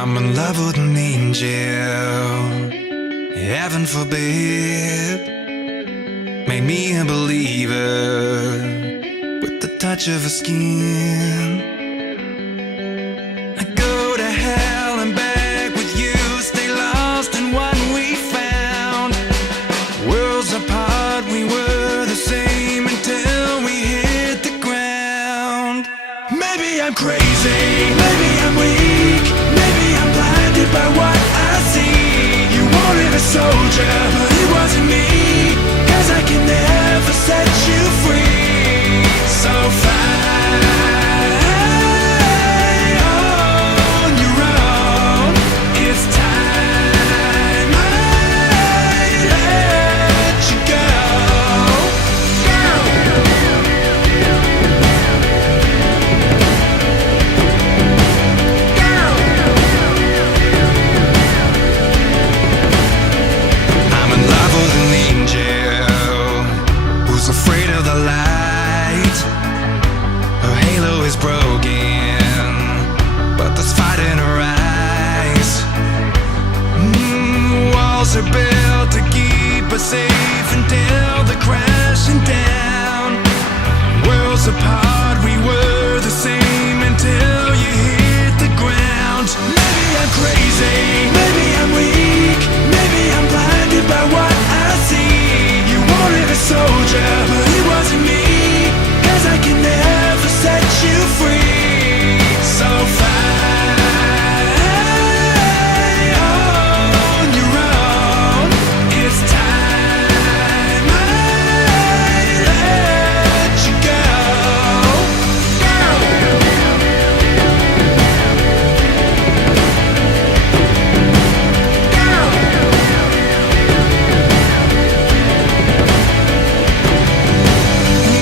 I'm in love with an angel, heaven forbid. Made me a believer with the touch of her skin. I go to hell and back with you, stay lost in what we found. Worlds apart, we were the same until we hit the ground. Maybe I'm crazy, maybe I'm weak, maybe I'm blinded by what I see. You wanted a soldier, but it wasn't me, 'cause I can never set you free. So fly on your own, it's time I let you go. I'm in love with an angel who's afraid of the light. Her halo is broken, but there's fight in her eyes. Walls are built to keep us safe until they're crashing down. Worlds apart, we were the same until you hit the ground. Maybe I'm crazy, maybe I'm weak, maybe I'm blinded by what I see. You wanted a soldier, but it wasn't me, 'cause I can never set you free. So fly on your own, it's time I let you go.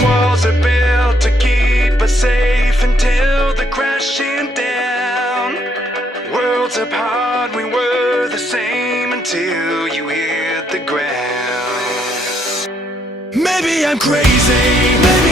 Walls are built to keep us safe until they're crashing down. Worlds apart, we were the same until you hit the ground. Maybe I'm crazy, maybe